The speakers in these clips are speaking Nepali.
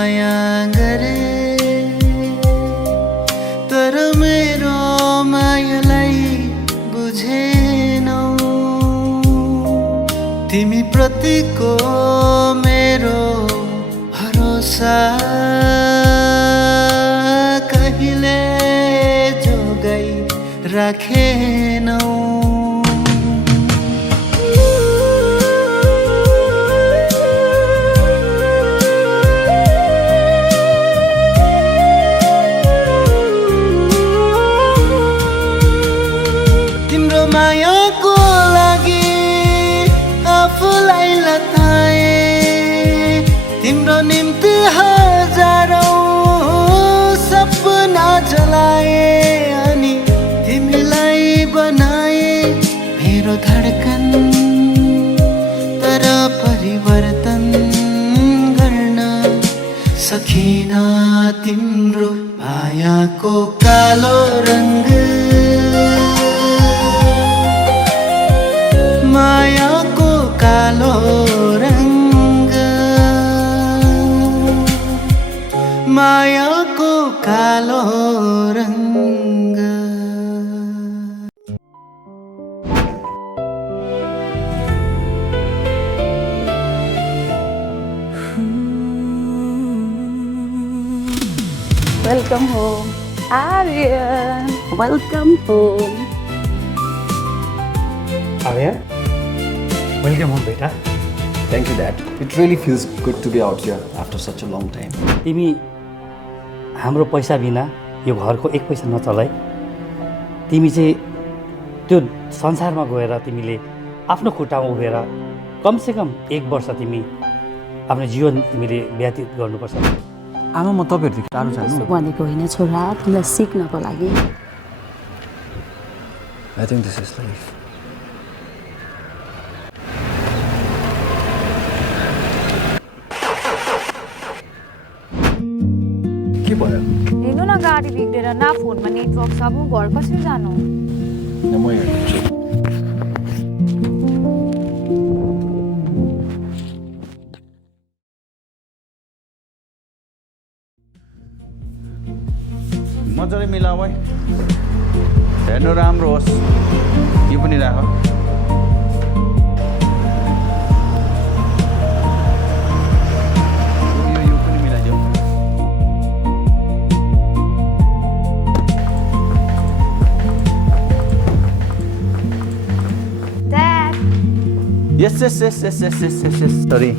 माया गरे तर मेरो मायालाई बुझेनौ तिमी प्रतिको मेरो भरोसा कहिले जोगाई राखेनौ तिम्रो मायाको लागि आफूलाई लताए तिम्रो निम्ति हजारौं सपना जलाए अनि तिमीलाई बनाए मेरो धडकन तर परिवर्तन गर्न सकिन तिम्रो मायाको कालो रंग मायाको कालो रंग मायाको कालो रंग Welcome home, Aryan. Welcome home. Arya, welcome home, beta. Thank you, Dad. It really feels good to be out here after such a long time. तिमी हाम्रो पैसा बिना यो घरको एक पैसा नचलाइ तिमी चाहिँ त्यो संसारमा गएर तिमीले आफ्नो खुट्टामा उभिएर कमसेकम 1 वर्ष तिमी आफ्नो जीवन तिमीले व्यतीत गर्नुपर्छ। आमा म तपाईहरुदेखि टाढो जानु भनेको होइन छोरा तिमीलाई सिक्नको लागि I think this is life. के भयो हेर्नु न गाडी बिग्रेर न फोनमा नेटवर्क छ अब घर कसरी जानु म हेर्छु मजाले मिलाऊ है हेर्नु राम्रो होस् यो पनि राख यो पनि मिलाइदेऊ ड्याड यस सरी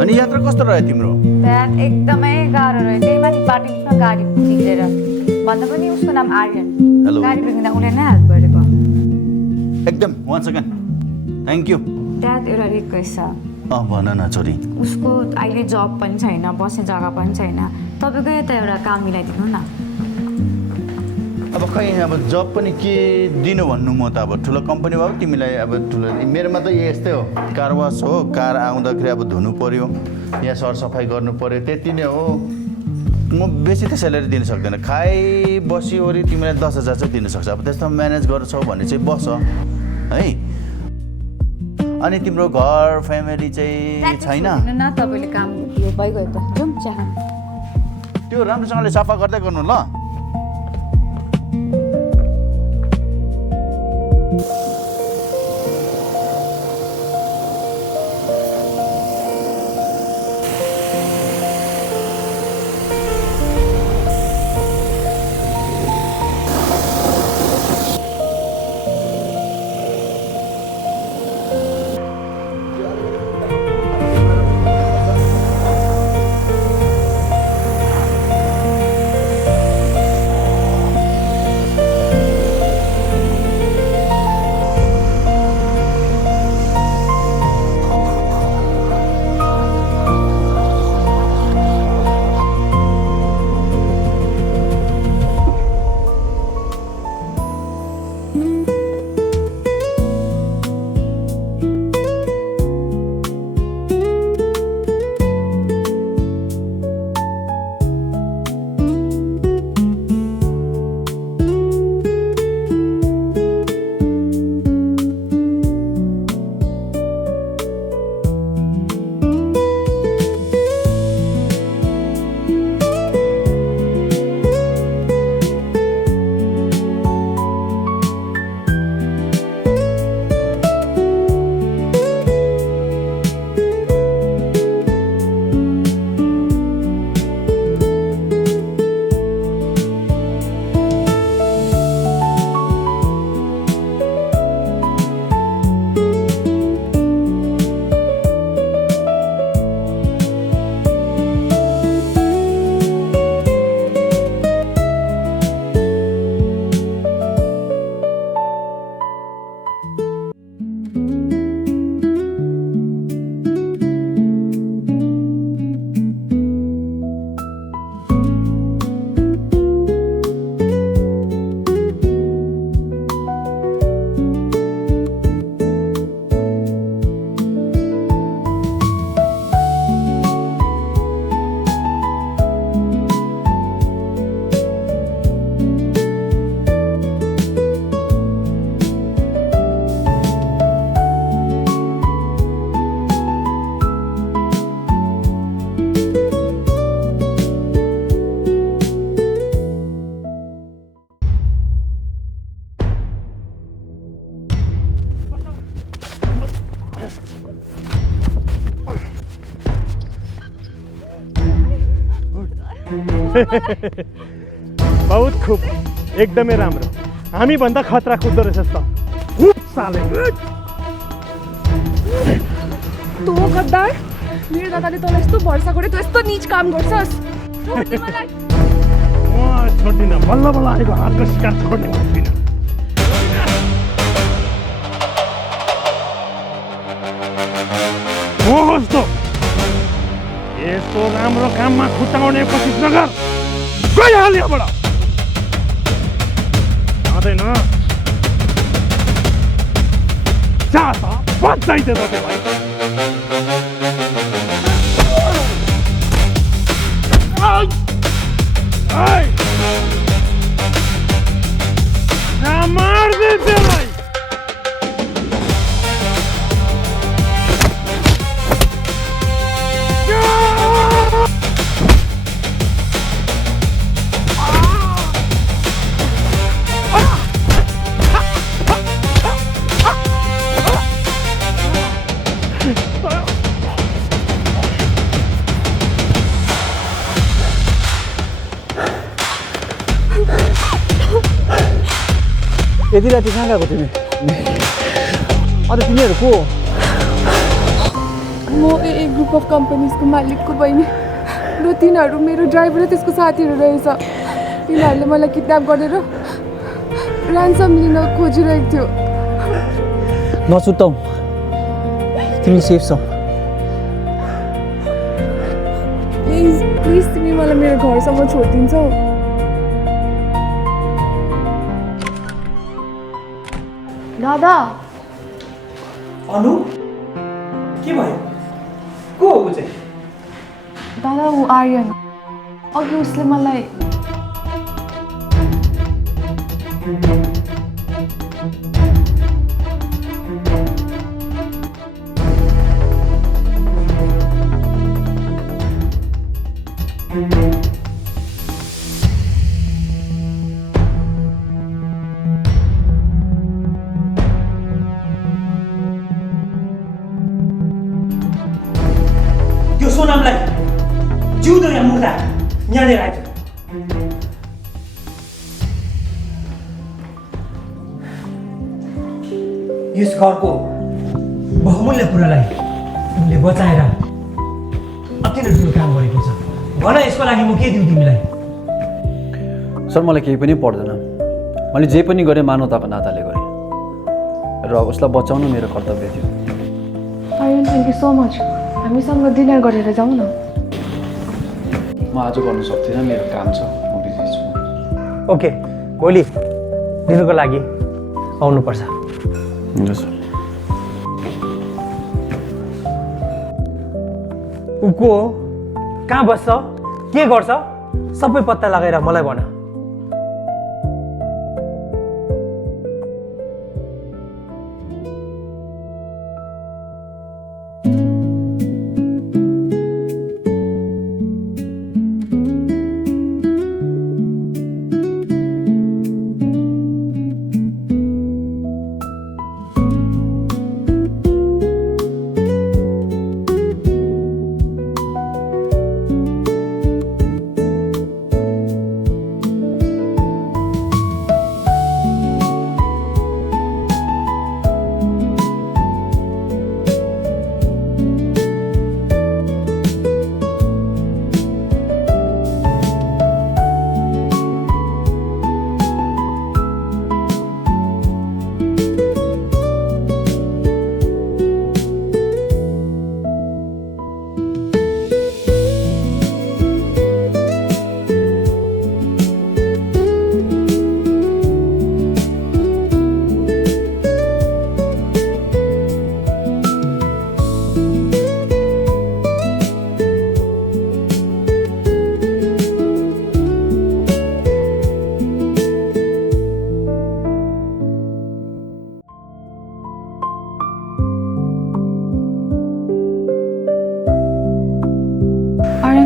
अनि यात्रा कस्तो रह्यो तिम्रो ड्याड एकदमै गाह्रो रह्यो त्यही माथि बाटोमा गाडी बिग्रेर भन्दा पनि उसको नाम आर्यन हेलो गाडी बिग्रिँदा उसले नै हेल्प गरेको एकदम 1 सेकेन्ड थ्याङ्क यू ड्याड एउटा रिक्वेस्ट छ भन न छोरी उसको अहिले जब पनि छैन बस्ने जग्गा पनि छैन तपाईँको यता एउटा काम मिलाइदिनु न अब खै अब जब पनि के दिनु भन्नु म त अब ठुलो कम्पनी भयो तिमीलाई अब ठुलो मेरोमा त यस्तै हो कार वास हो कार आउँदाखेरि अब धुनु पर्यो यहाँ सरसफाइ गर्नु पर्यो त्यति नै हो म बेसी त स्यालेरी दिन सक्दैन खाइ बसी ओरी तिमीलाई 10,000 चाहिँ दिन सक्छ अब त्यस्तो म्यानेज गर्छौ भने चाहिँ बस है अनि तिम्रो घर फ्यामिली चाहिँ छैन न तपाईँले काम यो भइगयो त जाउँ चिया त्यो राम्रोसँगले सफा गर्दै गर्नु ल बहुत खूब एकदमै राम्रो हामीभन्दा खतरा कुद्दो रहेछस् त खूब साले तँ गद्दार मेरो दादाले तँलाई यस्तो भरोसा गरे तँ यस्तो निच काम गर्छस् छोड्दे मलाई छोड्दिनँ बल्ल बल्ल आएको हातको शिकार छोड्ने भन्दिनँ कस्तो यस्तो राम्रो काममा खुट्टाउने कोसिस नगर गइहाल यहाँबाट जाँदैन जा त बचाइदे त त्यसलाई मार्दै त्यसलाई यति राति कहाँ गएको तिमी अन्त तिमीहरू को म एक ग्रुप अफ कम्पनीजको मालिकको बहिनी र तिनीहरू मेरो ड्राइभर र त्यसको साथीहरू रहेछ तिनीहरूले मलाई किडन्याप गरेर ऱ्यान्सम लिन खोजिरहेको थियो नसुर्ताऊ तिमी सेफ छौ प्लिज तिमी मलाई मेरो घरसम्म छोडिदिन्छौ दादा अनु के भयो को हो ऊ चाहिँ दादा ऊ आर्यन अघि उसले मलाई त्यो सोनामलाई जिउँदो या मुर्दा यहाँनिर आइपुग्यो यस घरको बहुमूल्य कुरालाई उनले बचाएर अति नै ठुलो काम गरेको छ भन यसको लागि म के दिउँ तिमीलाई सर मलाई केही पनि पर्दैन मैले जे पनि गरेँ मानवताको नाताले गरेँ र उसलाई बचाउनु मेरो कर्तव्य थियो Aryan thank you so much हामीसँग डिनर गरेर जाउँ न म आज गर्नु सक्दिनँ मेरो काम छ म बिजी छु ओके भोलि दिनको लागि आउनुपर्छ हुन्छ सर ऊ को हो कहाँ बस्छ के गर्छ सबै पत्ता लगाएर मलाई भन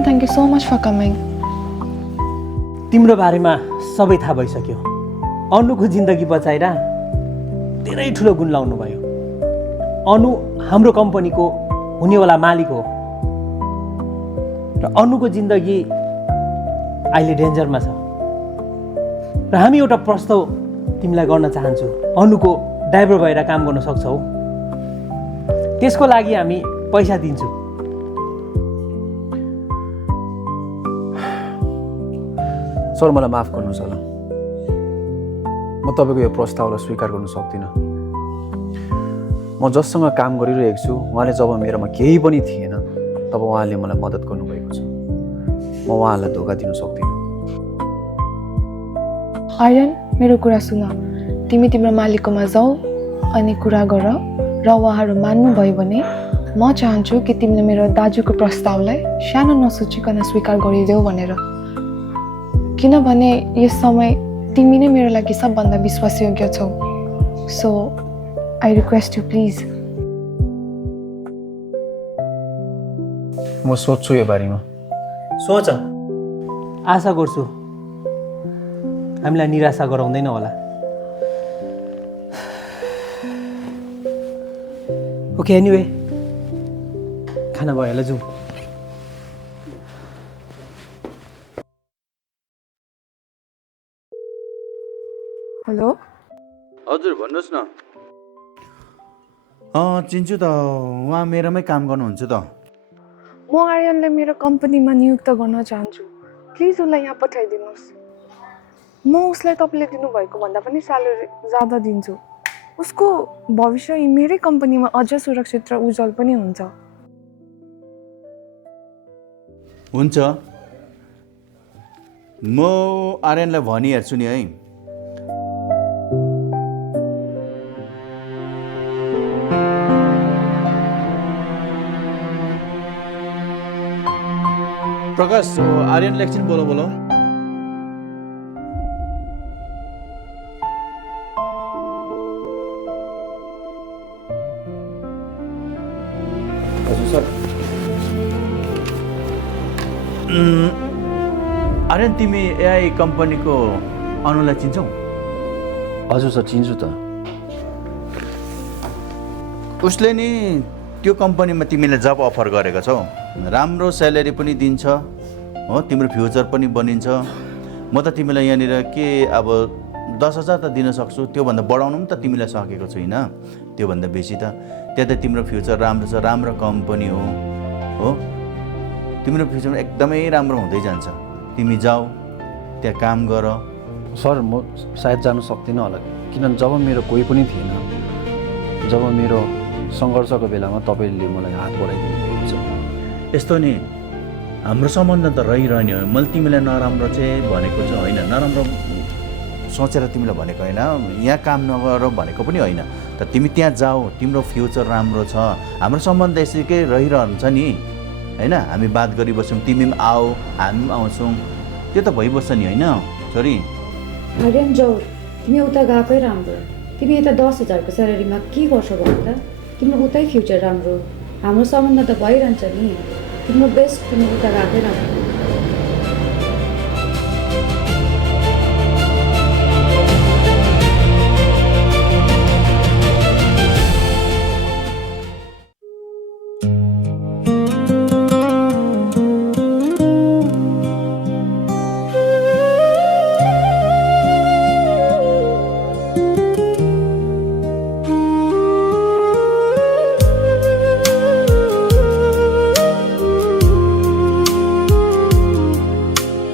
Thank you so much for coming. तिम्रो बारेमा सबै थाहा भइसक्यो अनुको जिन्दगी बचाएर धेरै ठुलो गुण लाउनु भयो अनु हाम्रो कम्पनीको हुनेवाला मालिक हो र अनुको जिन्दगी अहिले डेन्जरमा छ र हामी एउटा प्रस्ताव तिमीलाई गर्न चाहन्छु। अनुको ड्राइभर भएर काम गर्न सक्छौ, त्यसको लागि हामी पैसा दिन्छौँ। सर मलाई माफ गर्नुहोस् होला, म तपाईँको यो प्रस्तावलाई स्वीकार गर्न सक्दिनँ। म जससँग काम गरिरहेको छु उहाँले जब मेरोमा केही पनि थिएन तब उहाँले मलाई मद्दत गर्नुभएको छ। म उहाँलाई धोका दिन सक्दिनँ। आर्यन, मेरो कुरा सुन। तिमी तिम्रो मालिककोमा जाऊ अनि कुरा गर र उहाँहरू मान्नुभयो भने म चाहन्छु कि तिमीले मेरो दाजुको प्रस्तावलाई सानो नसोचिकन स्वीकार गरिदेऊ भनेर। किनभने यस समय तिमी नै मेरो लागि सबभन्दा विश्वासयोग्य छौ। So I request you please. म सोध्छु यो बारेमा। सोच, आशा गर्छु हामीलाई निराशा गराउँदैन होला। ओके, एनिवे खाना भयो होला, जाउँ। हेलो, हजुर भन्नुहोस् न। चिन्छु त, उहाँ मेरोमै काम गर्नुहुन्छ त। म आर्यनलाई मेरो कम्पनीमा नियुक्त गर्न चाहन्छु। प्लिज उसलाई यहाँ पठाइदिनुहोस्। म उसलाई तपाईँले दिनुभएको भन्दा पनि स्यालेरी ज्यादा दिन्छु। उसको भविष्य मेरै कम्पनीमा अझ सुरक्षित र उज्जवल पनि हुन्छ। हुन्छ, म आर्यनलाई भनिहेर्छु नि है। प्रकाश, आर्यन एकछिन बोलो बोलो। हजुर सर। आर्यन, तिमी एआई कम्पनीको अनुलाई चिन्छौ? हजुर सर, चिन्छु त। उसले नि त्यो कम्पनीमा तिमीलाई जब अफर गरेको छौ, राम्रो स्यालेरी पनि दिन्छ हो, तिम्रो फ्युचर पनि बनिन्छ। म त तिमीलाई यहाँनिर के अब 10,000 त दिन सक्छु, त्योभन्दा बढाउनु पनि त तिमीलाई सकेको छुइनँ। त्योभन्दा बेसी त त्यहाँ त तिम्रो फ्युचर राम्रो छ, राम्रो कम्पनी हो, तिम्रो फ्युचर एकदमै राम्रो हुँदै जान्छ। तिमी जाऊ, त्यहाँ काम गर। सर, म सायद जानु सक्दिनँ होला, किनभने जब मेरो कोही पनि थिएन, जब मेरो सङ्घर्षको बेलामा तपाईँले मलाई हात बढाइदिनु भएको छ। यस्तो नि, हाम्रो सम्बन्ध त रहिरहने हो। मैले तिमीलाई नराम्रो चाहिँ भनेको चाहिँ होइन, नराम्रो सोचेर तिमीलाई भनेको होइन, यहाँ काम नगर भनेको पनि होइन। तर तिमी त्यहाँ जाऊ, तिम्रो फ्युचर राम्रो छ। हाम्रो सम्बन्ध यसैकै रहिरहन्छ नि होइन। हामी बात गरिबस्छौँ, तिमी पनि आऊ, हामी पनि आउँछौँ, त्यो त भइबस्छ नि होइन छोरी। आर्यन जाऊ, तिमी उता गएकै राम्रो। तिमी यता 10,000को स्यालेरीमा के गर्छौ भन त? तिम्रो उतै फ्युचर राम्रो, हाम्रो सम्बन्ध त भइरहन्छ नि। तिम्रो बेस्ट, तिमी उता गएकै राम्रो।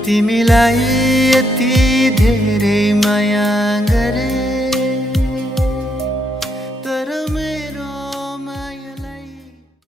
तिमीलाई यति धेरै माया